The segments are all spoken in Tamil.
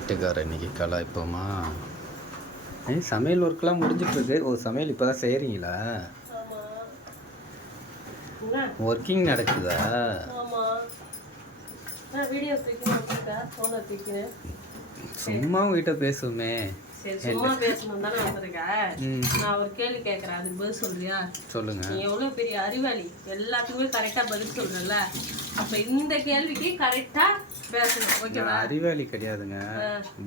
வீட்டுக்கார இன்னைக்கு கலாய்ப்போமா? சமையல் ஒர்க்லாம் முடிஞ்சிட்ருக்கு. ஒரு சமையல் இப்போ தான் செய்கிறீங்களா? ஒர்க்கிங் நடக்குதா? சும்மா உங்ககிட்ட பேசுவோமே. சும்மா பேசணும் தானே வந்திருக்கேன். நான் ஒரு கேள்வி கேட்கறேன், அதுக்கு பதில் சொல்றியா? சொல்லுங்க. நீ எவ்வளவு பெரிய அறிவாளி, எல்லாத்துக்குமே கரெக்டா பதில் சொல்றல. அப்ப இந்த கேள்விக்கு கரெக்டா பேசணும், ஓகேவா? அறிவாளி கிடையாதுங்க,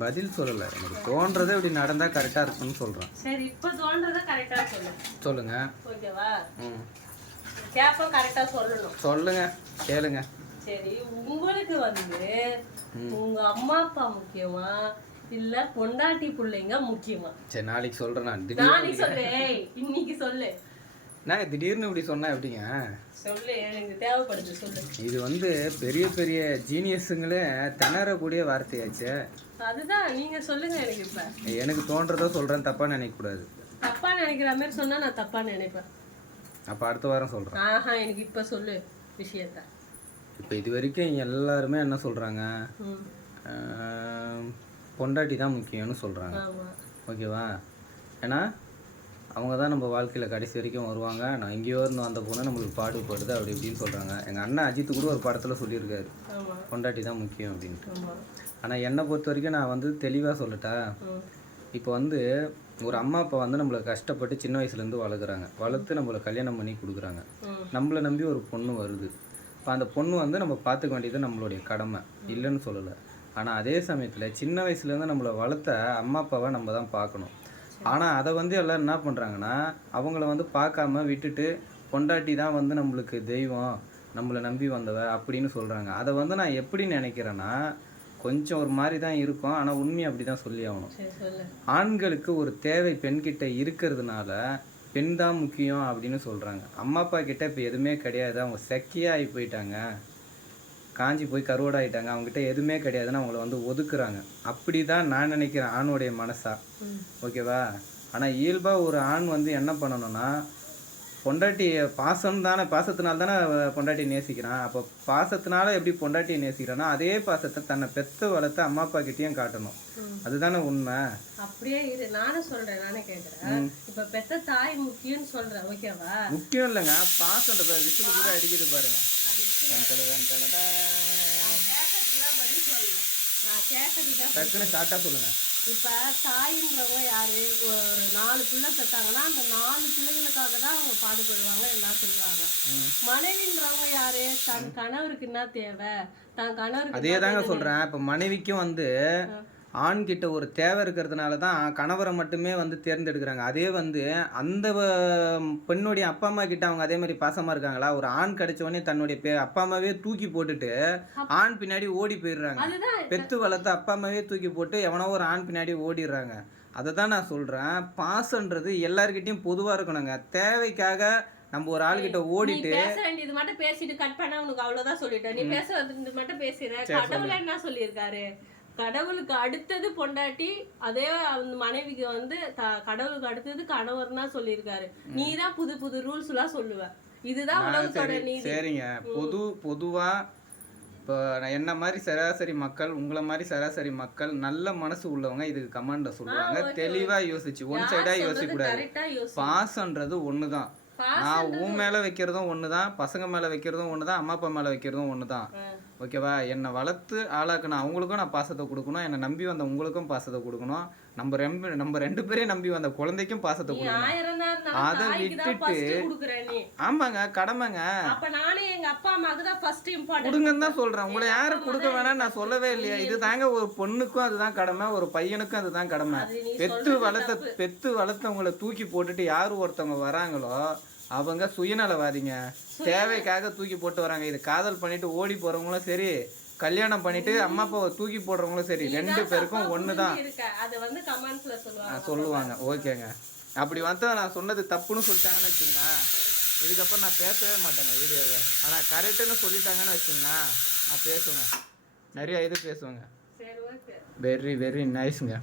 பதில் சொல்லல. எனக்கு தோன்றதே இப்படி நடந்தா கரெக்டா இருக்கும்னு சொல்றேன். சரி, இப்ப தோன்றத கரெக்டா சொல்லு. சொல்லுங்க. ஓகேவா? கேப்பம் கரெக்டா சொல்லணும். சொல்லுங்க, கேளுங்க. சரி, உங்களுக்கு வந்து உங்க அம்மா அப்பா முக்கியமா இல்ல பொண்டாட்டி பிள்ளைங்க முக்கியமா? சரி, நாளைக்கு சொல்றேன். நான் நாளைக்கு சொல்லு, இன்னைக்கு சொல்லு. நான் திடீர்னு இப்படி சொன்னா எப்படிங்க? சொல்லு, எனக்கு தேவைப்படுது, சொல்லு. இது வந்து பெரிய பெரிய ஜீனியஸுங்களே திணறக்கூடிய வார்த்தையாச்சு. அதுதான் நீங்க சொல்லுங்க. எனக்கு இப்ப எனக்கு தோன்றதோ சொல்றேன், தப்பா நினைக்க கூடாது. தப்பா நினைக்கிற மாதிரி சொன்னா நான் தப்பா நினைப்பேன். அப்ப அடுத்த வாரம் சொல்றேன். எனக்கு இப்ப சொல்லு விஷயத்த. இப்ப இது வரைக்கும் எல்லாருமே என்ன சொல்றாங்க? பொண்டாட்டி தான் முக்கியம்னு சொல்கிறாங்க, ஓகேவா? ஏன்னா அவங்க தான் நம்ம வாழ்க்கையில் கடைசி வரைக்கும் வருவாங்க. நான் எங்கேயோ இருந்து வந்த பொண்ணு நம்மளுக்கு பாடுபடுது அப்படி இப்படின்னு சொல்கிறாங்க. எங்கள் அண்ணன் அஜித்து கூட ஒரு படத்தில் சொல்லியிருக்காரு, பொண்டாட்டி தான் முக்கியம் அப்படின்ட்டு. ஆனால் என்னை பொறுத்த வரைக்கும் நான் வந்து தெளிவாக சொல்லட்டா, இப்போ வந்து ஒரு அம்மா அப்பா வந்து நம்மளை கஷ்டப்பட்டு சின்ன வயசுலேருந்து வளர்த்து நம்மளை கல்யாணம் பண்ணி கொடுக்குறாங்க. நம்மளை நம்பி ஒரு பொண்ணு வருது. இப்போ அந்த பொண்ணு வந்து நம்ம பார்த்துக்க வேண்டியது நம்மளுடைய கடமை, இல்லைன்னு சொல்லலை. ஆனால் அதே சமயத்தில் சின்ன வயசுலேருந்து நம்மளை வளர்த்த அம்மா அப்பாவை நம்ம தான் பார்க்கணும். ஆனால் அதை வந்து எல்லோரும் என்ன பண்ணுறாங்கன்னா, அவங்கள வந்து பார்க்காம விட்டுட்டு பொண்டாட்டி தான் வந்து நம்மளுக்கு தெய்வம், நம்மளை நம்பி வந்தவ அப்படின்னு சொல்கிறாங்க. அதை வந்து நான் எப்படி நினைக்கிறேன்னா, கொஞ்சம் ஒரு மாதிரி தான் இருக்கும். ஆனால் உண்மையை அப்படி தான் சொல்லி ஆகணும். ஆண்களுக்கு ஒரு தேவை பெண்கிட்ட இருக்கிறதுனால பெண் தான் முக்கியம் அப்படின்னு சொல்கிறாங்க. அம்மா அப்பா கிட்ட இப்போ எதுவுமே கிடையாது, அவங்க செக்கையாக ஆகி போயிட்டாங்க, காஞ்சி போய் கருவடாயிட்டாங்க, அவங்ககிட்ட எதுவுமே கிடையாதுன்னு அவங்கள வந்து ஒதுக்குறாங்க. அப்படி தான் நான் நினைக்கிறேன் ஆணுடைய மனசா, ஓகேவா? ஆனால் இயல்பாக ஒரு ஆண் வந்து என்ன பண்ணணும்னா, பொண்டாட்டி பாசத்தினால தானே பொண்டாட்டி நேசிக்கிறான். அப்போ பாசத்தினால எப்படி பொண்டாட்டியை நேசிக்கிறானோ அதே பாசத்தை தன்னை பெற்று வளர்த்து அம்மா அப்பா கிட்டேயும் காட்டணும். அதுதானே உண்மை. அப்படியே இரு, நானும் சொல்றேன், நானே கேட்குறேன். இப்போ பெத்த தாய் முக்கியம்னு சொல்றேன், ஓகேவா? முக்கியம் இல்லைங்க, பாசம் விசில் கூட அடிக்கிது பாருங்க. டக்குன்னு ஸ்டார்ட்டா சொல்லுங்க. இப்போ தாயின்றவங்க யாரு? ஒரு 4 பிள்ளை பெற்றாங்கன்னா அந்த 4 பிள்ளைகளுக்காக தான் அவங்க பாடுபடுவாங்க, எல்லாம் செய்வாங்க. மனைவின்றவங்க யாரு? தன் கணவருக்கு என்ன தேவை, தன் கணவருக்கு. அதே தாங்க சொல்றேன். இப்போ மனைவிக்கும் வந்து ஆண்கிட்ட ஒரு தேவை இருக்கிறதுனால தான் கணவரை மட்டுமே வந்து தேர்ந்தெடுக்கிறாங்க. அதே வந்து அந்த பெண்ணுடைய அப்பா அம்மா கிட்ட அவங்க அதே மாதிரி பாசமாக இருக்காங்களா? ஒரு ஆண் கிடைச்சவொடனே தன்னுடைய அப்பா அம்மாவே தூக்கி போட்டுட்டு ஆண் பின்னாடி ஓடி போயிடுறாங்க. பெத்து வளர்த்து அப்பா அம்மாவே தூக்கி போட்டு எவனோ ஒரு ஆண் பின்னாடி ஓடிடுறாங்க. அதை தான் நான் சொல்கிறேன். பாசன்றது எல்லாருக்கிட்டையும் பொதுவாக இருக்கணுங்க. தேவைக்காக நம்ம ஒரு ஆள்கிட்ட ஓடிட்டு பேச வேண்டியது மட்டும் பேசிட்டு கட் பண்ண உனக்கு அவ்வளோதான் சொல்லிட்டேன். நீ பேச வேண்டியது மட்டும் பேசுற. கடவுள் என்ன சொல்லியிருக்காரு? கடவுளுக்கு அடுத்தது பொண்டாட்டி, அதே அந்த மனைவிக்கு வந்து கடவுளுக்கு அடுத்தது கணவர் தான் சொல்லியிருக்காரு. நீ தான் புது புது ரூல்ஸ் எல்லாம் சொல்லுவ. இதுதான் உலகத்தோட நீதி. சரிங்க, பொதுவா இப்போ என்ன மாதிரி சராசரி மக்கள், உங்களை மாதிரி சராசரி மக்கள், நல்ல மனசு உள்ளவங்க இதுக்கு கமெண்ட்ல சொல்லுவாங்க. தெளிவா யோசிச்சு, ஒன் சைடா யோசிக்க கூடாது. பாசன்றது ஒண்ணுதான். நான் உன் மேல வைக்கிறதும் ஒண்ணுதான், பசங்க மேல வைக்கிறதும் ஒண்ணுதான், அம்மா அப்பா மேல வைக்கிறதும் ஒண்ணுதான், ஓகேவா? என்னை வளர்த்து ஆளாக்கணும் அவங்களுக்கும் நான் பாசத்தை கொடுக்கணும், என்னை நம்பி வந்த உங்களுக்கும் பாசத்தை கொடுக்கணும், நம்ம ரெண்டு பேரையும் நம்பி வந்த குழந்தைக்கும் பாசத்தை கொடுக்கணும். அதை விட்டுட்டு ஆமாங்க, கடமைங்க, கொடுங்கன்னு தான் சொல்றேன். உங்களை யாரும் கொடுக்க வேணாம் நான் சொல்லவே இல்லையா? இது தாங்க ஒரு பொண்ணுக்கும் அதுதான் கடமை, ஒரு பையனுக்கும் அதுதான் கடமை. பெத்து வளர்த்தவங்களை தூக்கி போட்டுட்டு யாரு ஒருத்தவங்க வராங்களோ அவங்க சுயநலவாதிங்க. தேவைக்காக தூக்கி போட்டு வராங்க. இது காதல் பண்ணிட்டு ஓடி போறவங்களும் சரி, கல்யாணம் பண்ணிட்டு அம்மா அப்பாவை தூக்கி போடுறவங்களும் சரி, 2 பேருக்கும் ஒண்ணுதான் சொல்லுவாங்க. ஓகேங்க, அப்படி வந்து நான் சொன்னது தப்புன்னு சொல்லிட்டாங்கன்னு வச்சுங்களேன், இதுக்கப்புறம் நான் பேசவே மாட்டேங்க வீடியோவை. ஆனால் கரெக்டுன்னு சொல்லிட்டாங்கன்னு வச்சுங்களேன், நான் பேசுவேங்க, நிறைய இது பேசுவேங்க. Very very நைஸுங்க.